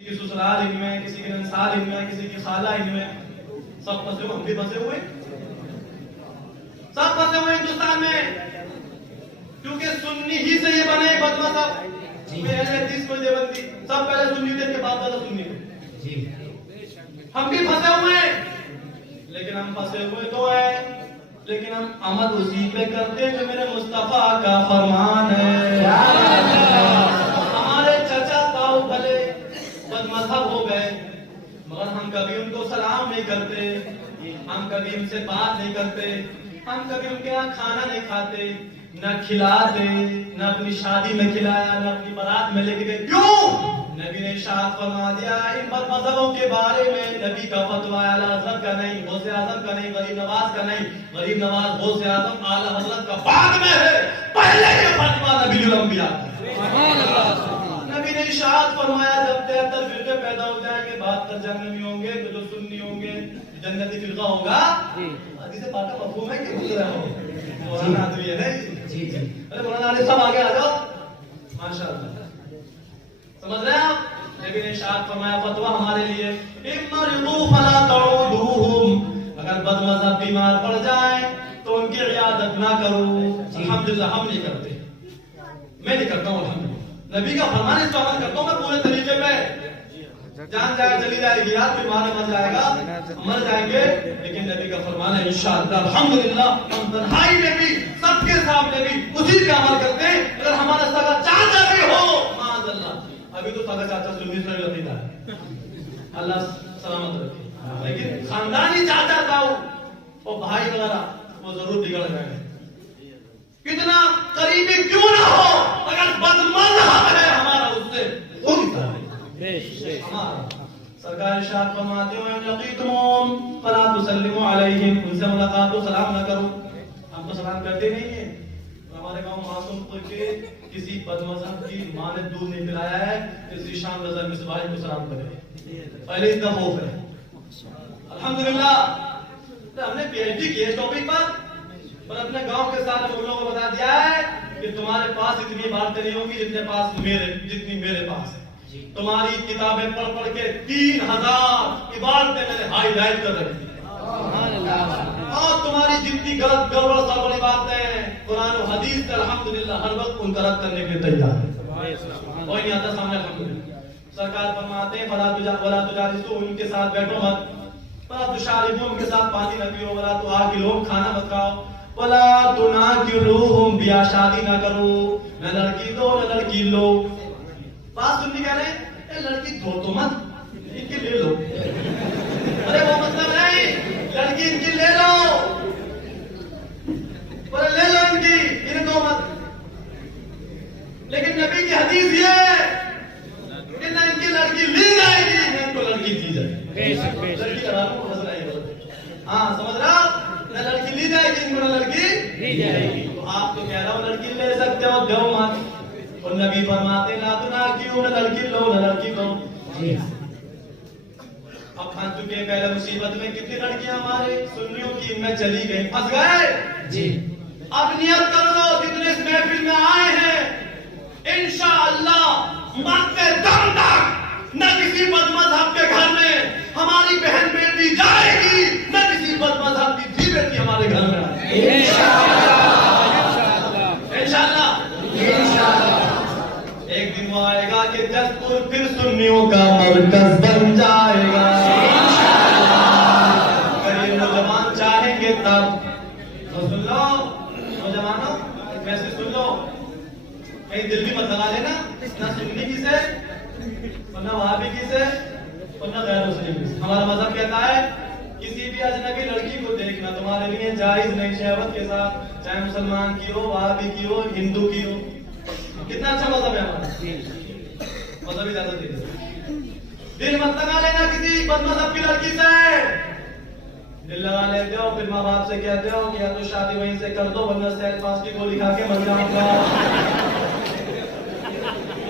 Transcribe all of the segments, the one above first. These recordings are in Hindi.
की ससुराल इनमें, किसी की नंसाल इनमें, किसी की खाला इनमें, सब फंसे हुए, हम भी फंसे हुए, सब फंसे हुए हिंदुस्तान में, क्योंकि सुन्नी ही से ये बने बदमज़हब। कोई देवबंदी सब पहले सुन्नी थे, के बाद वाला सुन्नी थे। हम भी फंसे हुए, लेकिन हम फंसे हुए तो है, लेकिन हम अमल उसी पे करते जो मेरे मुस्तफा का फरमान है। हमारे चचा ताऊ भले बदमज़हब हो गए, मगर हम कभी उनको सलाम नहीं करते, हम कभी उनसे बात नहीं करते, हम कभी उनके यहाँ खाना नहीं खाते, न खिलाते, न अपनी शादी में खिलाया, न अपनी बारात में लेके गए। क्यों? नबी ने इरशाद फरमा दिया, इन बदमज़हबों के बारे में नबी का फतवा आला हज़रत का नहीं, गौसे आज़म का नहीं, गरीब नवाज का नहीं। गरीब नवाज गौसे आज़म आला हज़रत का बाद में है, पहले ये फतवा नबीउल अंबिया। नबी ने इरशाद फरमाया, जब 73 फिरके पैदा हो जाएंगे, 72 जहन्नमी होंगे, तो जो सुन्नी होंगे जन्नती फिरका होगा। हदीस पाक का मफ़हूम है कि भूल रहे हो? मौलाना आदमी है नहीं? जी। अरे मौलाना सब आगे आ जाओ, माशाअल्लाह। समझ रहे हैं आप? नबी ने इरशाद फरमाया, फतवा हमारे लिए, इमरिदू फला तऊदूहुम, अगर बदमज़हब बीमार पड़ जाए तो उनकी इयादत ना करो। अल्हम्दुलिल्लाह हम नहीं करते, मैं नहीं करता हूँ। अल्हम्दुलिल्लाह नबी का फरमान इस पर अमल करता हूँ मैं पूरे तरीके पे। जान जाए चली जाएगी यार, बीमार मर जाएगा, मर जाएंगे, लेकिन नबी का फरमान है इंशाअल्लाह अल्हम्दुलिल्लाह हम तन्हाई में भी, सबके सामने भी उसी पे अमल करते हैं। अगर हमारा सगा चाचा भी हो, माज़अल्लाह, अभी तो सगा चाचा सुन्नी से लगता है, अल्लाह सलामत रखे, लेकिन खानदानी चाचा ताऊ और भाई वगैरह वो जरूर बिगड़ गए, कितना करीबी क्यों ना हो, अगर बदमज़हब है हमारा उससे सरकार इरशाद फरमाते हैं, लक़ीतुम फला तुसल्लिमू अलैहिम, उनसे मुलाकात हो सलाम ना करो। हम तो सलाम करते नहीं है। हमारे गांव मासूम के किसी बदमज़हब की मां ने दूध नहीं पिलाया है, किसी शाम नजर मिसबाह को सलाम करे, पहले इसका खौफ है। अल्हम्दुलिल्लाह हमने पीएचडी की है टॉपिक पर, और अपने गांव के सारे मुल्लों को बता दिया है कि तुम्हारे पास इतनी इबारतें नहीं होंगी जितने पास जितनी मेरे पास है। तुम्हारी किताबें पढ़ पढ़ के 3000 इबारतें मैंने हाईलाइट कर रखी, और तुम्हारी जितनी गलत गड़बड़ सड़बड़ी बातें कुरान और हदीस से अल्हम्दुलिल्लाह हर वक्त उनका रद्द करने के लिए तैयार है। कोई नहीं आता सामने अल्हम्दुलिल्लाह। सरकार फरमाते हैं, वला तुजालिसू, उनके साथ बैठो मत, वला तुशारिबू, उनके साथ पानी न पियो, वला तुआकिलू, खाना मत खाओ, वला तुनाकिलूहुम, ब्याह शादी ना करो, न लड़की दो न लड़की लो। बात सुननी कह रहे हैं, लड़की दो तो मत, इनकी ले लो। अरे वो मतलब नहीं, लड़की इनकी ले लो, पर ले लो इनकी, इन्हें दो मत। लेकिन नबी की हदीस ये कि ना इनकी लड़की ली जाएगी ना इनको लड़की दी जाएगी। लड़की लगा लो, हाँ समझ रहा, ना लड़की ली जाएगी इनको, ना लड़की ली जाएगी। तो आप तो कह रहा हो लड़की ले सकते हो, दो मत। और नबी फरमाते ला तो ना क्यों, ना लड़की लो ना लड़की लो। अब फंस चुके पहले मुसीबत में, कितनी लड़कियां हमारे सुन्नियों की इनमें चली गई, फंस गए जी। अब नियत कर लो, जितने इस महफिल में आए हैं, इंशाअल्लाह मरते दम तक न किसी बदमज़हब के घर में हमारी बहन बेटी जाएगी, न किसी बदमज़हब की भी बेटी हमारे घर में आएगी, इंशाअल्लाह। एक दिन वो आएगा कि जसपुर फिर सुन्नियों का मरकज बन जाएगा। अगर ये नौजवान चाहेंगे तब तो सुन लो, नौजवानों वैसे सुन लो, कहीं दिल भी मत लगा लेना, ना सुन्नी की से और ना वहाबी की से और ना गैर मुस्लिम की से। हमारा मजहब कहता है किसी भी अजनबी लड़की को देखना तुम्हारे लिए जायज नहीं, शहवत के साथ, चाहे मुसलमान की हो, वहाबी की हो, हिंदू की हो। कितना अच्छा मजहब है हमारा, मजहब ही ज्यादा दिल मत लगा लेना किसी बदमज़हब की लड़की से। दिल लगा लेते हो, फिर माँ बाप से कहते हो कि या तो शादी वहीं से कर दो, वरना सेल पास की गोली खा के मर जाऊंगा।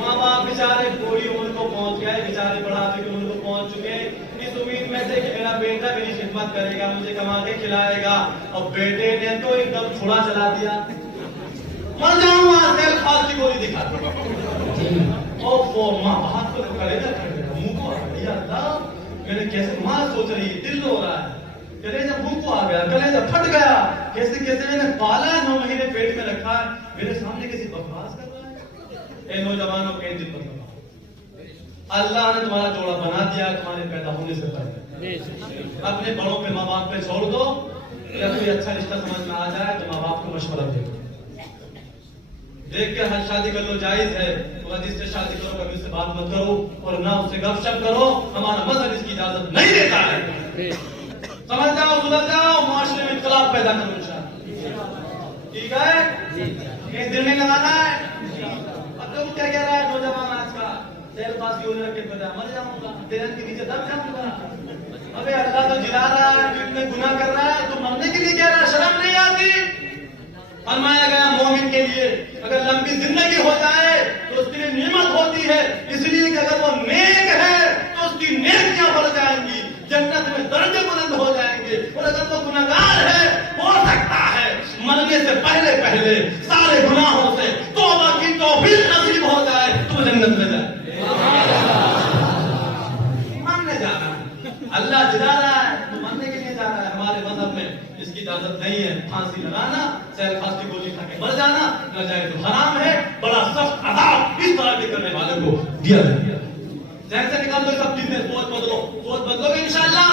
माँ बाप बेचारे बूढ़ी उम्र को पहुंच गए, बेचारे बुढ़ापे की उम्र को पहुंच चुके, इस उम्मीद में से कि मेरा बेटा मेरी खिदमत करेगा, मुझे कमा के खिलाएगा, और बेटे ने तो एकदम छुड़ा चला दिया, मर जाऊंगा, सेल पास की गोली दिखा। ओ माँ बाप को करेगा, मुंह को मैंने कैसे माँ सोच रही है, दिल रो रहा है, कलेजा मुंह को आ गया, कलेजा फट गया, कैसे कैसे मैंने पाला, 9 महीने पेट में रखा है, मेरे सामने किसी बकवास कर रहा है। ए नौजवानों के दिल पर अल्लाह ने तुम्हारा जोड़ा बना दिया तुम्हारे पैदा होने से पहले। अपने बड़ों पे माँ बाप पे छोड़ दो, या कोई अच्छा रिश्ता समझ में आ जाए तो माँ बाप को मशवरा दे दो, देख के हर शादी कर लो, जायज है, जिससे शादी करो कभी उससे बात मत करो और ना उससे गपशप करो, हमारा मजहब इसकी इजाजत नहीं देता है। समझ जाओ, सुधर जाओ, मुआशरे में इख्तिलाफ पैदा करो इंशाअल्लाह, ठीक है? इस दिल में लगाना है। अब तो क्या कह रहा है नौजवान आज का, तेल पास होने रख के मर जाऊंगा, तेरन के नीचे दब जाऊंगा। अबे अल्लाह तो जिला रहा है, इतने गुनाह कर रहा है, तो मरने के लिए कह रहा है, शर्म नहीं आती? फरमाया गया मोमिन के लिए अगर लंबी जिंदगी हो जाए तो उसके लिए नेमत होती है, इसलिए कि अगर वो नेक है तो उसकी नेकियां बढ़ जाएंगी, जन्नत में दर्जे बुलंद हो जाएंगे। और अगर वो गुनहगार है, हो सकता है मरने से पहले पहले सारे गुनाहों से तौबा की तौफीक नसीब हो जाए तो जन्नत में जाए। मरने जा रहा है, अल्लाह जिला रहा है, तो मरने के लिए जा रहा है। हमारे मजहब में इसकी इजाजत नहीं है। फांसी लगाना, सहलफास की गोली खा के मर जाना न जाए तो हराम है, बड़ा सख्त अज़ाब इस तरह के करने वाले को दिया जाएगा। जैसे निकाल दो सब चीजें, सोच बदलोगे इंशाअल्लाह।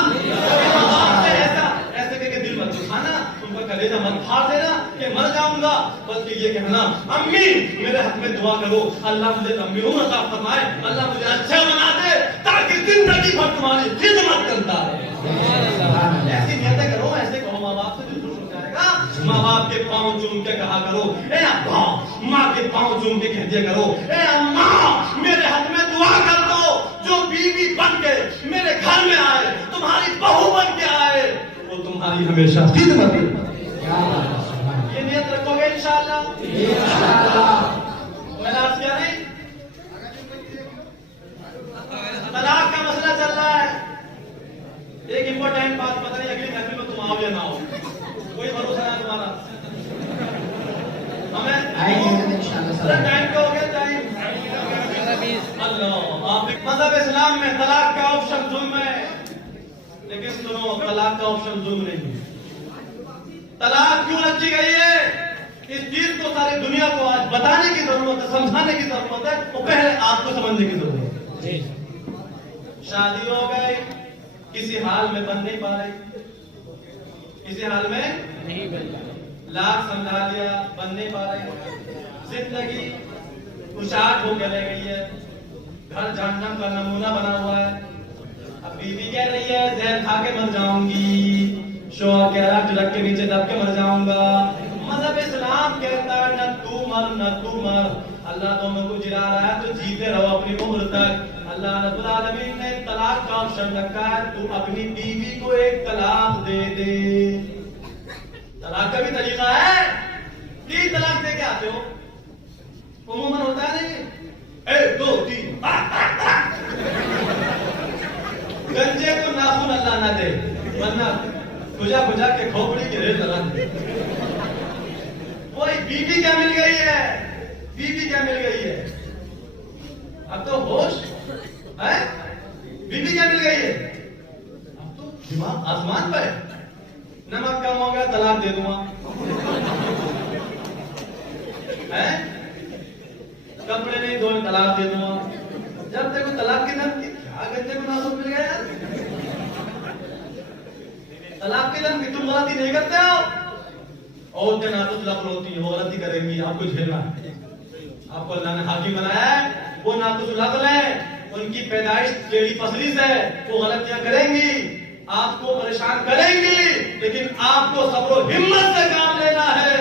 ऐसे करके दिल मत दुखाना, उनका कलेजा मत फाड़ देना कि मर जाऊंगा, बल्कि ये कहना अम्मी मेरे हक में दुआ करो, अल्लाह मुझे लंबी उम्र अता फरमाए, अल्लाह मुझे अच्छा बना दे ताकि जिंदगी भर तुम्हारी खिदमत करता रहे। ऐसी नियतें करो, ऐसे कहो, माँ बाप से दिल खुश हो जाएगा। माँ बाप के पाँव चूम के कहा करो, ए अब्बा, माँ के पाँव चूम के कह दिया करो, ए अम्मा मेरे हक में दुआ कर दो, जो बीवी बन के मेरे घर में आए, तुम्हारी बहू बन के आए, वो तुम्हारी हमेशा खिदमत करे। ये नियत रखोगे इंशाअल्लाह? मैंने आज क्या नहीं, तलाक का मसला चल रहा है। एक इंपॉर्टेंट बात, पता नहीं अगली महफिल में तुम आओ या ना आओ, कोई भरोसा नहीं तुम्हारा। हमें टाइम का हो गया, टाइम अल्लाह। आप मज़हब इस्लाम में तलाक का ऑप्शन जुल्म है, लेकिन सुनो, तलाक का ऑप्शन जुल्म नहीं है। तलाक क्यों रखी गई है, इस चीज को सारी दुनिया को आज बताने की जरूरत है, समझाने की जरूरत है, और पहले आपको समझने की जरूरत है। शादी हो गई, किसी हाल में बन नहीं पा रही, किसी हाल में नहीं बन पा रही, लाख समझा लिया, बन नहीं पा रही, जिंदगी उचाट हो गई है, घर जहन्नम का नमूना बना हुआ है। अब बीवी कह रही है जहर खा के मर जाऊंगी, शोहर कह रहा है ट्रक के नीचे दब के मर जाऊंगा। मज़हब इस्लाम कहता है न तू मर न तू मर, अल्लाह दोनों को जिला रहा है तो जीते रहो अपनी उम्र तक। अल्लाह रब्बुल आलमीन ने तलाक का ऑप्शन रखा है, तू अपनी बीवी को एक तलाक दे दे। तलाक का भी तरीका है, 3 तलाक दे के आते हो, उमूमन होता है नहीं, 1 2 3 गंजे को नाखून अल्लाह ना दे, वरना खुजा खुजा के खोपड़ी की रेल लगा दे। वही बीवी क्या मिल गई है, बीवी क्या मिल गई है, अब तो होश है, बीवी क्या मिल गई है, अब तो दिमाग आसमान पर है। नमक कम हो गया तलाक दे दूंगा, है कपड़े नहीं धोए तलाक दे दूंगा। जब देखो तलाक के नाम की क्या गंजे को नाखून मिल गया यार, तलाक के नाम की तुम गलती नहीं करते हो, और दिन आप तलाक होती है, वो गलती करेंगी, आपको झेलना है। आपको अल्लाह ने हाकिम बनाया है, वो नातुल्लाह है, उनकी पैदाइश टेढ़ी पसली से, वो गलतियां करेंगी, आपको परेशान करेंगी, लेकिन आपको सब्र और हिम्मत से काम लेना है,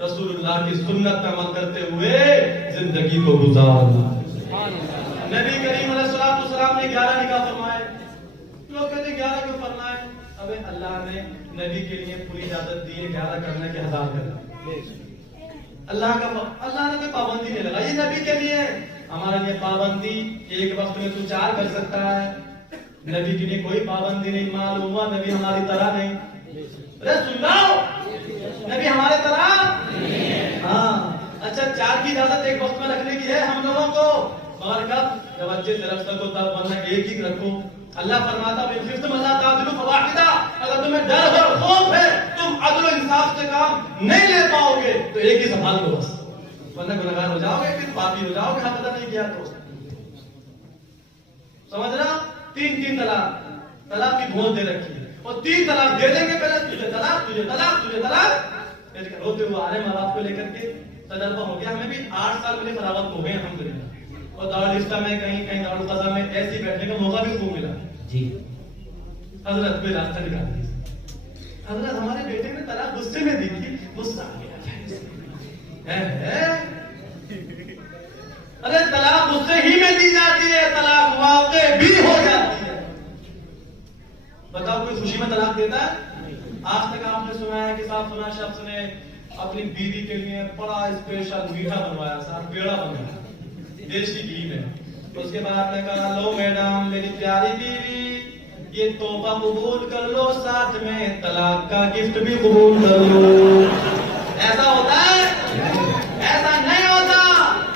रसूलुल्लाह की सुन्नत पर अमल करते हुए जिंदगी को गुजारना। नबी करीम अलैहिस्सलाम ने 11 निकाह फरमाए, लोग कहते 11 क्यों फरमाए, अबे अल्लाह ने नबी के लिए पूरी इजाजत दी है 11 करने के 1000 करना। अल्लाह ने कोई पाबंदी नहीं लगाई नबी के लिए, हमारे लिए पाबंदी, एक वक्त में तू 4 कर सकता है, नबी के लिए कोई पाबंदी नहीं। मालूम हुआ नबी हमारी तरह नहीं, अरे सुन लो, नबी हमारे तरह, हाँ अच्छा 4 की इजाजत एक वक्त में रखने की है हम लोगों को, मगर कब, जब अच्छे से रख सको तब, वरना एक ही रखो। अल्लाह फरमाता है खिफ्तुम अल्लाह तादिलु फवाहिदा, अगर तुम्हें डर और खौफ है तुम अदल और इंसाफ से काम नहीं ले पाओगे तो एक ही संभाल लो बस, वरना गुनहगार हो जाओगे, फिर पापी हो जाओगे, हक अदा नहीं किया तो। समझ रहा? 3 तलाक की भोज दे रखी है और 3 तलाक दे देंगे पहले, तुझे तलाक, तुझे तलाक, तुझे तलाक। रोते हुए आ रहे माँ बाप को लेकर के, तजर्बा हो गया हमें भी, 8 साल मुझे फरागत हो गए अल्हम्दुलिल्लाह, और दारुल इफ्ता में कहीं दारुल क़ज़ा में ऐसे बैठने का मौका भी खूब मिला जी। हजरत में रास्ता निकाल दिया, हजरत हमारे बेटे ने तलाक गुस्से में दी थी, गुस्सा आ गया अरे तलाक गुस्से ही में दी जाती है, तलाक वाक़े भी हो जाती है। बताओ कोई खुशी में तलाक देता है? आज तक आपने सुना है कि साहब फलां शख्स ने अपनी बीवी के लिए बड़ा स्पेशल मीठा बनवाया, साहब पेड़ा बनवाया देसी घी में। उसके बाद ने कहा लो मैडम मेरी प्यारी बीवी ये तोहफा कबूल कर लो, साथ में तलाक का गिफ्ट भी कबूल कर लो। ऐसा होता है? ऐसा नहीं होता।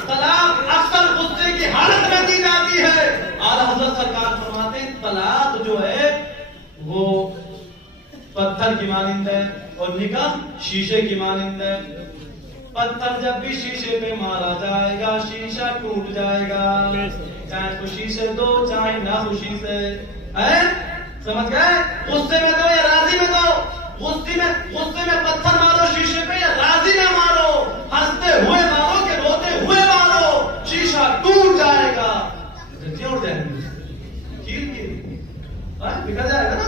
तलाक अक्सर गुस्से की हालत में दी जाती है। आला हज़रत सरकार फरमाते हैं तलाक जो है वो पत्थर की मानिंद है और निकाह शीशे की मानिंद है। पत्थर जब भी शीशे पे मारा जाएगा शीशा टूट जाएगा, चाहे खुशी से दो चाहे ना खुशी से। समझ गए? गुस्से में दो या राजी में दो। गुस्से में पत्थर मारो शीशे पे या राजी में मारो, हंसते हुए मारो कि रोते हुए मारो, शीशा टूट जाएगा, उड़ जाएंगे, निकल जाएगा ना।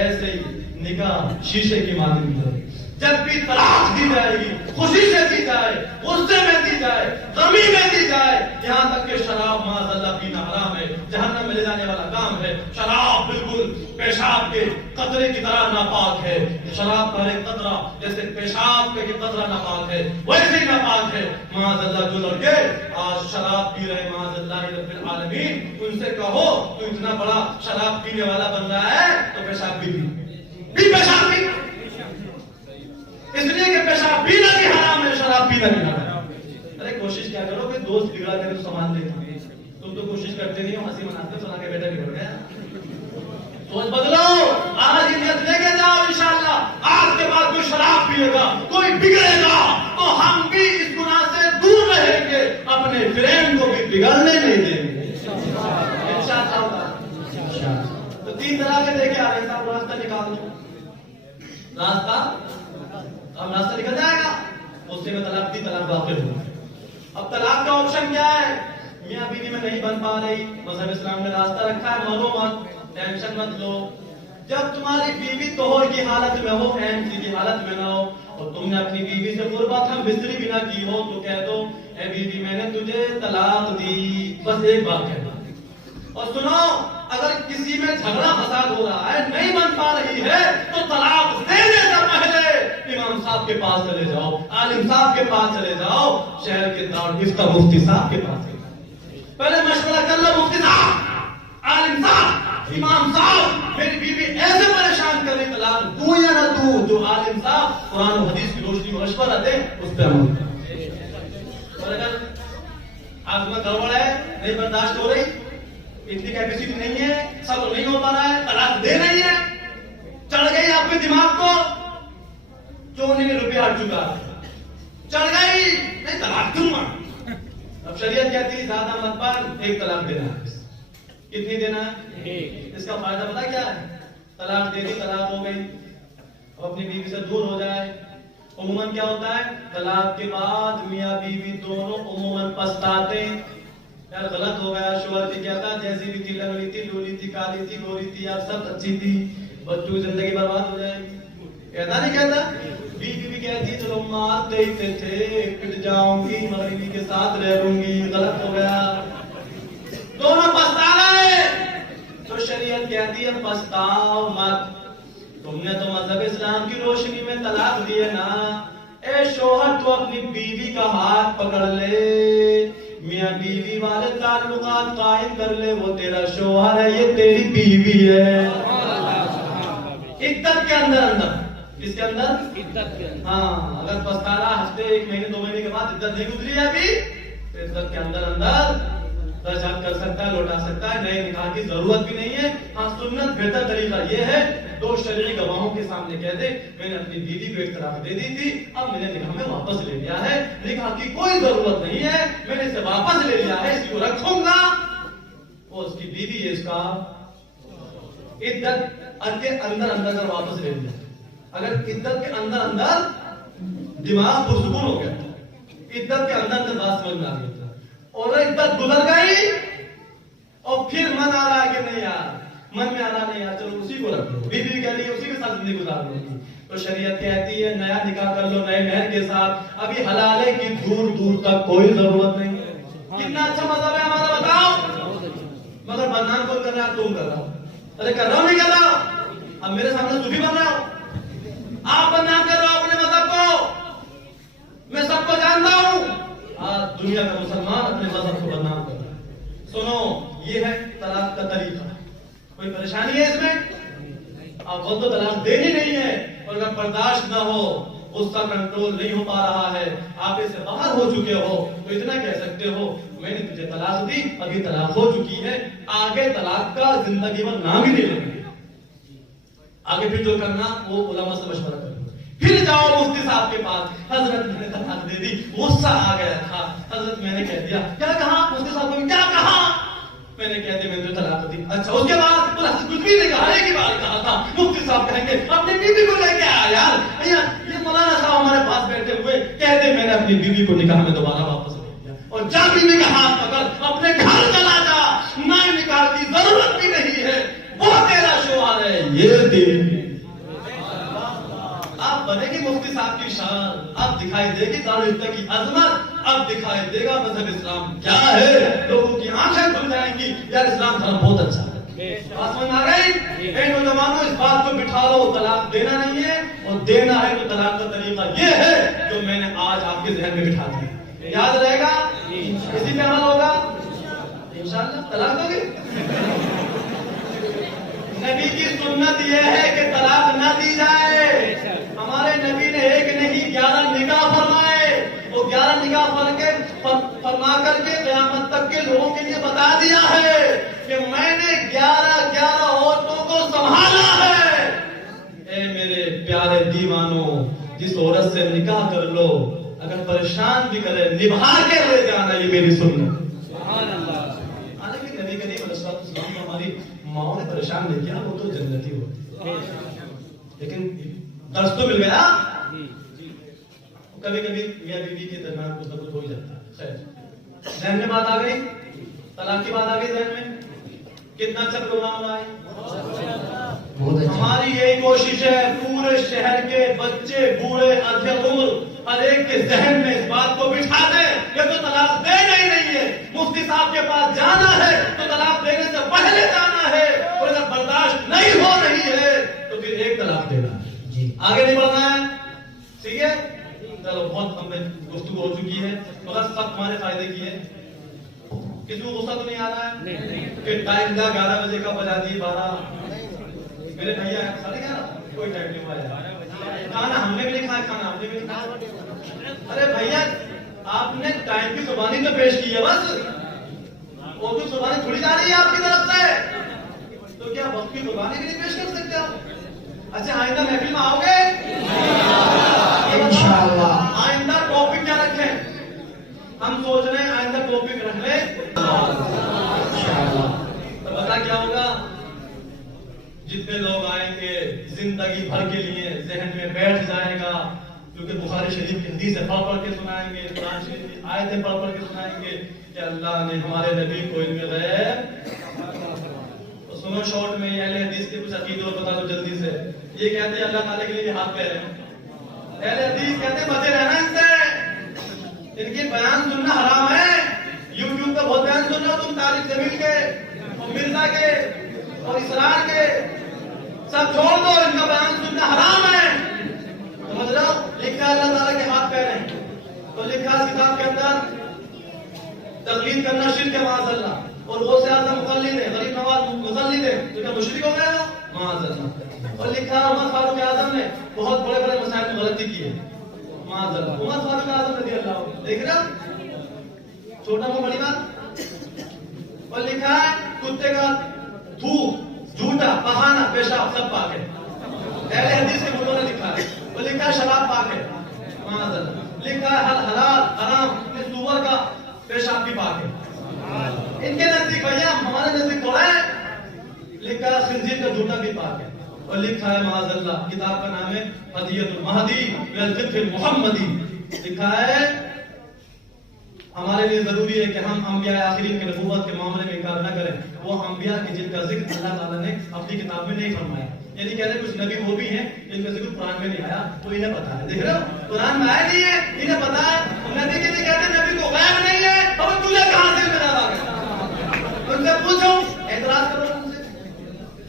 ऐसे ही निकाह शीशे की मानिंद है। जब भी तलाक दी जाएगी खुशी से दी जाए, गुस्से में दी जाए, गमी में दी जाए, यहाँ तक कि शराब माज़अल्लाह पीना हराम है, जहन्नम में ले जाने वाला काम है। शराब बिल्कुल पेशाब के कतरे की तरह नापाक है। शराब का एक कतरा जैसे पेशाब के कतरा नापाक है वैसे ही नापाक है। माज़अल्लाह जो लड़के आज शराब पी रहे माज़अल्लाह रब्बिल आलमीन, उनसे कहो तो इतना बड़ा शराब पीने वाला बन रहा है तो पेशाब भी पेशाब भी, इसलिए कि पेशाब पीना भी हराम है, शराब पीना भी हराम है। अरे कोशिश क्या करो कि दोस्त बिगड़ा करे तो संभाल लेते, तुम तो कोशिश करते नहीं हो, हंसी मनाते सुना के बेटा बिगड़ गया। सोच बदलो, आज ही नियत लेके जाओ इंशाअल्लाह। आज के बाद कोई शराब पिएगा, कोई बिगड़ेगा तो हम भी इस गुनाह से दूर रहेंगे, अपने फ्रेंड को भी बिगड़ने नहीं देंगे इंशाअल्लाह। तो 3 तलाक़ें देके आ रहे साहब, रास्ता निकाल दो, रास्ता अब रास्ता निकल जाएगा। उससे में तलाक की तलाक वाक़ई हो। अब तलाक का ऑप्शन क्या है? मियां बीवी में नहीं बन पा रही, मज़हब इस्लाम ने रास्ता रखा है, मरो मत, टेंशन मत लो। जब तुम्हारी बीवी तोहर की हालत में हो, एमसी की हालत में ना हो, और तुमने अपनी बीवी से गुर्बत हम बिस्तरी भी ना की हो, तो कह दो ए बीवी मैंने तुझे तलाक दी, बस एक बात कहना। और सुनो, अगर किसी में झगड़ा फसाद हो रहा है, नहीं बन पा रही है, तो तलाक देने से पहले इमाम साहब के पास चले जाओ, आलिम साहब के पास चले जाओ, शहर के दारुल इफ्ता मुफ्ती साहब के पास चले जाओ। पहले मशवरा कर लो, मुफ्ती साहब, आलिम साहब, इमाम साहब, मेरी बीवी ऐसे परेशान कर रही, तलाक दूं या ना दूं? जो आलिम साहब कुरान और हदीस की रोशनी में मशवरा दे उस पर अमल करो। और अगर आज में गड़बड़ है, नहीं बर्दाश्त हो रही, इतनी कैपेसिटी नहीं है, सब नहीं हो पा रहा है, तलाक दे रही है, चढ़ गई आपके दिमाग को, चोरी में रुपया हट चुका, चढ़ गई, नहीं तलाक दूंगा। अब शरीयत कहती है ज्यादा मत पर, एक तलाक देना है। कितनी देना है? इसका फायदा पता क्या है? तलाक दे दी, तलाक हो गई, अपनी बीवी से दूर हो जाए। उम्मन क्या होता है? तलाक के बाद मियाँ बीवी दोनों उम्मन पछताते, यार गलत हो गया, शोहर भी क्या था, जैसी भी थी, लंगड़ी थी, लूली थी, काली थी, गोरी थी, आप सब अच्छी थी, बच्चों की जिंदगी बर्बाद हो जाएगी। कहता नहीं कहता? बीवी भी कहती चलो मार देते थे, पिट जाऊंगी, मगरिबी के साथ रह लूंगी, गलत हो गया, दोनों पछता रहे। तो शरीयत कहती है पछताओ मत, तुमने तो मजहब इस्लाम की रोशनी में तलाक दिए ना। ए शोहर तो अपनी बीवी का हाथ पकड़ ले, मियां बीवी वाले ताल्लुकात कायम कर ले, वो तेरा शोहर है, ये तेरी बीवी है। इद्दत के अंदर अंदर, किसके अंदर? इद्दत के अंदर। हाँ, अगर पछताना हफ्ते 1 महीने 2 महीने के बाद इद्दत नहीं गुजरी है अभी, तो इद्दत के अंदर अंदर रजअत कर सकता है, लौटा सकता है, नए निकाह की जरूरत भी नहीं है। हाँ, सुन्नत बेहतर तरीका यह है, दो शरई गवाहों के सामने कह दे मैंने अपनी बीवी को एक तलाक दे दी थी, अब मैंने निकाह में वापस ले लिया है, निकाह की कोई जरूरत नहीं है, मैंने इसे वापस ले लिया है, इसको रखूंगा। वो उसकी बीवी है, इसका इद्दत के अंदर अंदर वापस ले लिया, अगर इद्दत के अंदर अंदर दिमाग पुरसुकून हो गया, इद्दत के अंदर अंदर बात समझ में आ गई और इद्दत गुजर गई और फिर मन आ रहा है कि नहीं यार, मन में आ रहा नहीं यार, चलो उसी को रख लो, बीवी कह रही है उसी के साथ जिंदगी गुजार लो, तो शरीयत कहती है नया निकाह कर लो नए महर के साथ। अभी हलाले की दूर दूर तक कोई जरूरत नहीं है। कितना अच्छा मजहब है हमारा, बताओ। मगर बदनाम कौन कर रहा है? तुम कर रहा हो। अरे कर रहा हो नहीं कर रहा हो? अब मेरे सामने सूफी बन रहे हो, आप बदनाम कर रहे हो अपने मजहब को। मैं सबको जानता हूं, आज दुनिया का मुसलमान अपने मजहब को बदनाम कर रहा है। सुनो, ये है तलाक का तरीका। कोई परेशानी है इसमें? आप खुद तो तलाक देनी नहीं है, और अगर बर्दाश्त ना हो, गुस्सा कंट्रोल नहीं हो पा रहा है, आप इससे बाहर हो चुके हो, तो इतना कह सकते हो मैंने तुझे तलाक दी, अभी तलाक हो चुकी है, आगे तलाक का जिंदगी में नाम ही नहीं लेंगे। आगे फिर जो करना वो उलमा से मशवरा करो। फिर जाओ मुफ्ती साहब के पास, हजरत मैंने तलाक दे दी, गुस्सा आ गया था, हजरत मैंने कह दिया, क्या कहा? मुफ्ती साहब ने क्या कहा? मैंने कह दिया मैंने तलाक दी। अच्छा, उसके बाद कुछ भी नहीं कहा, एक ही बार कहा था। मुफ्ती साहब कहेंगे अपनी बीवी को लेके आया यार, ये मौलाना साहब हमारे पास बैठे हुए कह दे मैंने अपनी बीवी को निकाह में दोबारा वापस ले लिया, और जा बीवी का हाथ पकड़ अपने घर चला जा, नए निकाह की जरूरत भी नहीं है, वो तेरा शुमार है, ये तेरी। अब बनेगी मुफ्ती साहब की शान, अब दिखाई देगी दारुल इफ्ता की अजमत, अब दिखाई देगा मजहब इस्लाम क्या है, लोगों की आंखें खुल जाएंगी, यार इस्लाम धर्म बहुत अच्छा है। बात समझ आ गई? नौजवानों, इस बात को बिठा लो, तलाक देना नहीं है, और देना है तो तलाक का तरीका ये है जो मैंने आज आपके जहन में बिठा दिया, याद रहेगा, इसी पे अमल होगा इंशाअल्लाह। तलाक दोगे? नबी की सुन्नत यह है कि तलाक ना दी जाए। हमारे नबी ने एक नहीं 11 निकाह फरमाए, वो 11 निकाह फरमा करके क़यामत तक के लोगों के लिए बता दिया है कि मैंने 11 औरतों को संभाला है। ए मेरे प्यारे दीवानों, जिस औरत से निकाह कर लो, अगर परेशान भी करे निभा के ले जाना, ये मेरी सुन्नत। हालांकि नबी करीम अलैहिस्सलाम को हमारी माओ ने परेशान नहीं किया, वो तो जन्नती हो, लेकिन दर्श तो मिल गया। कभी कभी मियां बीवी के दरमियान कुछ ना कुछ हो ही जाता है। खैर, जहन में बात आ गई, तलाक की बात आ गई जहन में। कितना अच्छा प्रोग्राम हो रहा है। हमारी यही कोशिश है पूरे शहर के बच्चे बूढ़े अधे उम्र हर एक के जहन में इस बात को बिठा दे, ये तो तलाक देना ही नहीं है, मुफ्ती साहब के पास जाना है तो तलाक देने से पहले जाना है, और अगर बर्दाश्त नहीं हो रही है तो फिर एक तलाक देना है, आगे नहीं बढ़ना है। ठीक है, चलो बहुत हमें गुफ्तगू हो चुकी है, मगर सब तुम्हारे फायदे की है। किसी को गुस्सा तो नहीं आ रहा है कि टाइम था 11 बजे का, बजा दिए 12। मेरे भैया 11:30, कोई टाइम नहीं हुआ। खाना हमने भी नहीं खाया, खाना आपने भी नहीं खाया। अरे भैया, आपने टाइम की जुबानी तो पेश की है बस, वो तो जुबानी थोड़ी जा रही है आपकी तरफ से, तो क्या वक्त की जुबानी भी नहीं पेश कर सकते आप? अच्छा, आइंदा महफिल में आओगे इंशाअल्लाह? आइंदा टॉपिक क्या रखें? हम सोच रहे हैं आइंदा टॉपिक रख ले इंशाअल्लाह। तो पता क्या होगा, जितने लोग आएंगे जिंदगी भर के लिए जहन में बैठ जाएगा, क्योंकि बुखारी शरीफ की हदीस पढ़ के सुनाएंगे, कुरान शरीफ की आयतें पढ़ के सुनाएंगे कि अल्लाह ने हमारे नबी को इल्म गैब। तो सुनो, शॉर्ट में अहले हदीस के कुछ अकीदे और बता दो जल्दी से। ये कहते हैं अल्लाह ताला के लिए हाथ पैर है, अहले हदीस कहते हैं बचे रहना इनसे, इनके बयान सुनना हराम है। यूट्यूब पे बहुत बयान सुन रहे हो तुम, तारिक जमील के और मिर्जा के और इसरार के, सब छोड़ दो, इनका बयान सुनना हराम है, समझ लो। लिखा अल्लाह ताला के हाथ पैर हैं, तो लिखा किताब के अंदर तकलीद करना शिर्क है माज़अल्लाह, और वो से आज़म मुक़ल्लिद है, गरीब नवाज मुक़ल्लिद है, तो क्या मुशरिक हो गए हो माज़अल्लाह। और लिखा उमर फारूक आज़म ने बहुत बड़े बड़े मसाइल में गलती की है माज़अल्लाह, उमर फारूक आज़म रज़ियल्लाहु अन्हु। देख रहे हो, छोटा को बड़ी बात, और लिखा है कुत्ते का थूक, झूठा, बहाना, पेशाब सब पाक है। अहले हदीस के मुल्कों ने लिखा है। और लिखा है शराब पाक है, लिखा है हलाल हराम, सूअर का पेशाब भी पाक है। इनके नजदीक भैया, हमारे नजदीक थोड़ा है। लिखा है खिंजीर का झूठा भी पाक है। और लिखा है माज़अल्लाह, किताब का नाम है हदियतुल महदी वल फिक़्हुल मुहम्मदी। लिखा है हमारे लिए जरूरी है कि हम अंबिया आखिरीन के नबूवत के मामले में इनकार न करें। वो अंबिया के जिनका जिक्र अल्लाह ताला ने अपनी किताब में नहीं फरमाया। यदि कहते हैं कुछ नबी वो भी हैं जिनका जिक्र कुरान में नहीं आया, तो इन्हें पता है। देख रहे हो, कुरान में आया नहीं है, इन्हें पता है। नबी के लिए कहते हैं नबी को गैब नहीं है, अब तुझे कहां से पता आ गया? उनसे पूछो, एतराज करो उनसे।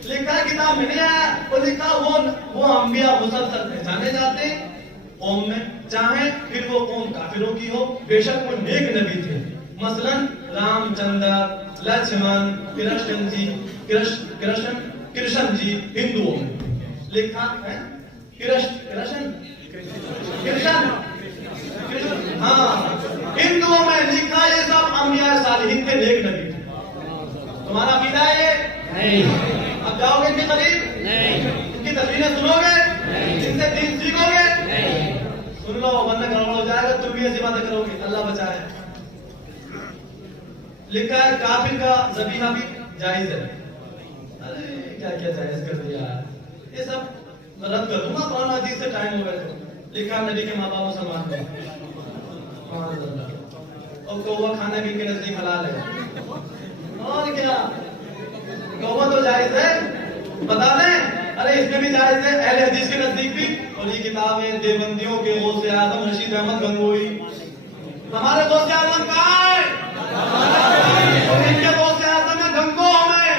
लिखा है किताब में नहीं आया। और लिखा वो अंबिया मुसलसल पहचाने जाते हैं कौम में, चाहे फिर वो कौम काफिरों की हो, बेशक वो नेक नबी थे। मसलन रामचंद्र, लक्ष्मण, कृष्ण जी हिंदुओं में लिखा है। कृष्ण हाँ, हिंदुओं में लिखा ये सब अंबिया सालिहीन थे, नेक नबी थे। तुम्हारा अकीदा है ये? नहीं। अब जाओगे इनके करीब? नहीं। इनकी तस्वीरें सुनोगे? नहीं। इनसे दीन सीखोगे? नहीं। सुन लो, वरना गड़बड़ हो जाएगा, तुम भी ऐसी बातें करोगे, अल्लाह बचाए। लिखा है काफिर का ज़बीहा भी जायज है। अरे क्या क्या जायज कर दिया है, ये सब रद्द कर दूंगा, कुरान हदीस से टाइम हो गया। तो लिखा नबी के माँ बाप मुसलमान थे, और कौवा खाना भी इनके नजदीक हलाल है। और क्या, कौवा तो जायज है, बता दें? अरे इसमें भी जायज है, अहले हदीस के नजदीक भी। और ये किताब है देवबंदियों के गौसे आजम रशीद अहमद गंगोई। हमारे गौसे आजम कहाँ है? और इनके गौसे आजम है गंगोह में,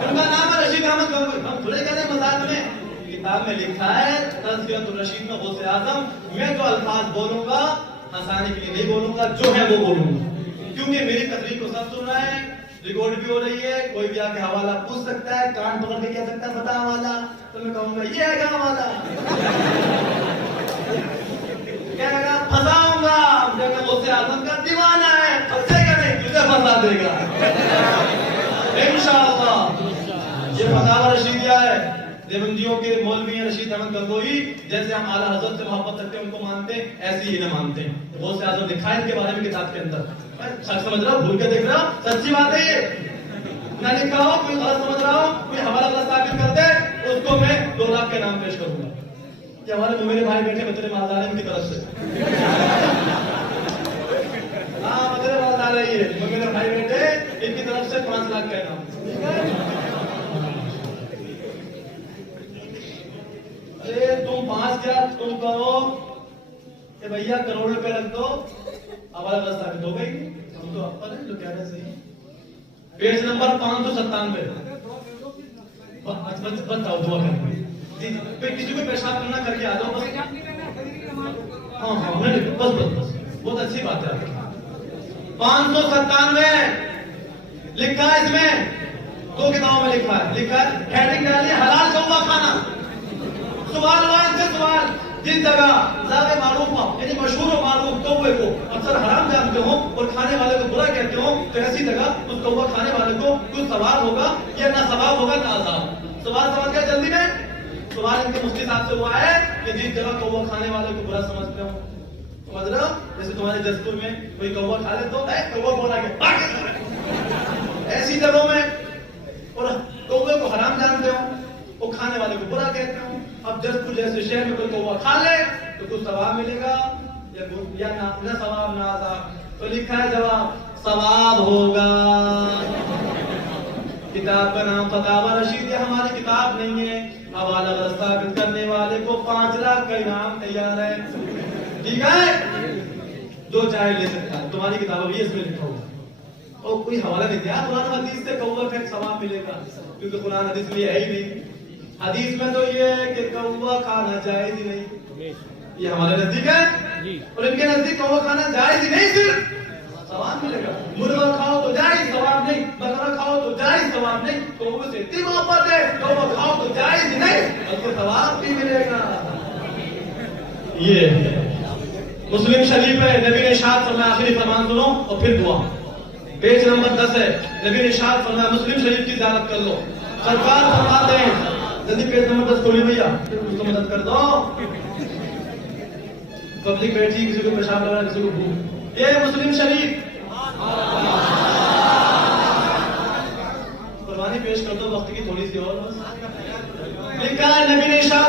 उनका नाम है रशीद अहमद गंगोई। हम थोड़े कह रहे मजाक में, किताब में लिखा है तज़किरतुर रशीद में गौसे आजम। मैं जो अल्फाज बोलूंगा हंसाने के लिए नहीं बोलूंगा, जो है वो बोलूंगा, क्योंकि मेरी तकरीर को सब सुन रहे हैं, रिकॉर्ड भी हो रही है। कोई भी आके हवाला पूछ सकता है, कान पकड़ के कह सकता है बता हवाला, तो मैं कहूंगा ये है हवाला, कहेगा फंसाऊंगा, उससे आजम का दीवाना है, फंसेगा नहीं, तुझे फंसा देगा इंशाअल्लाह। ये फतावा रशीदिया है, देवबंदियों के मौलवी हैं रशीद अहमद गंगोई। जैसे हम आला हज़रत से मोहब्बत करते हैं, उनको मानते हैं, ऐसे ही इन्हें मानते हैं। बहुत से आजम लिखा है इनके बारे में किताब के अंदर। समझ रहा हो, भूल के देख रहा हो, सच्ची बात है ये। ना लिखा हो, कोई गलत समझ रहा हो, कोई हमारा गलत साबित कर दे, उसको मैं 2 लाख के नाम पेश करूंगा। कि हमारे मेरे भाई बैठे बतरे मालदार इनकी तरफ से, हाँ बतरे मालदार है ये, मेरे भाई बैठे इनकी तरफ से 5 लाख का नाम। अरे तुम 5 क्या तुम करो कि भैया करोड़ रुपए रख दो, हमारा गलत साबित हो गई। हम तो अपन है जो कह रहे सही। Page number 597। बताओ दुआ करेंगे। किसी को पेशाब करना करके आ जाओ बस। हाँ हाँ बस बस बस, बहुत अच्छी बात है। 597 लिखा है, इसमें 2 किताबों में लिखा है। हेडिंग डालिए हलाल कौवा खाना। सवाल से सवाल, जिस जगह ज़्यादा मारूफ यानी मशहूर और मारूफ कौवे को अक्सर हराम जानते हो और खाने वाले को बुरा कहते हो, तो ऐसी जगह उस कौवा खाने वाले को कुछ सवाल होगा या ना सवाब होगा ना अज़ाब। सवाल क्या जल्दी में? सवाल इनके मुफ्ती साहब से हुआ है कि जिस जगह कौवा खाने वाले को बुरा समझते हो, समझ रहे हो? जैसे तुम्हारे जसपुर में कोई कौवा खा ले तो कौवा बोला गया, ऐसी जगहों में और कौवे को हराम जानते हो, वो खाने वाले को बुरा कहते हो। अब जसपुर जैसे शहर में कोई कौवा खा ले तो कुछ सवाब मिलेगा या ना सवाब ना अज़ाब। तो लिखा है जवाब सवाब होगा। किताब का नाम फतावा रशीदिया हमारी किताब नहीं है। हवाला साबित करने वाले को 5 लाख का इनाम तैयार है, ठीक है? जो चाहे ले सकता है। तुम्हारी किताब भी इसमें लिखा होगा और कोई हवाला नहीं दिया कुरान हदीस से कौवा का सवाब मिलेगा, क्योंकि कुरान हदीस में है ही नहीं। हदीस में तो ये है कि कौवा खाना जायज ही नहीं, ये हमारे नजदीक है और इनके नजदीक कौवा खाना जायज ही नहीं, सिर्फ सवाब मिलेगा। मुर्गा खाओ तो जायज, सवाब नहीं। बकरा खाओ तो जायज, सवाब नहीं। कौवे से इतनी मोहब्बत है, कौवा खाओ तो जायज ही नहीं, बल्कि सवाब भी मिलेगा। ये मुस्लिम शरीफ है, नबी ने इरशाद फरमाया, आखिरी फरमान सुनो और फिर दुआ। पेज नंबर 10 है। नबी ने इरशाद फरमाया मुस्लिम शरीफ की ज़ियारत कर लो। सरकार फरमाते हैं जल्दी पेज नंबर 10 खोलिए भैया, कुछ तो मदद कर दो। पब्लिक बैठी, किसी को पेशाब लगा, किसी को भूख। ये मुस्लिम शरीफ कुर्बानी पेश कर दो, वक्त की थोड़ी सी और। लिखा है नबी ने इरशाद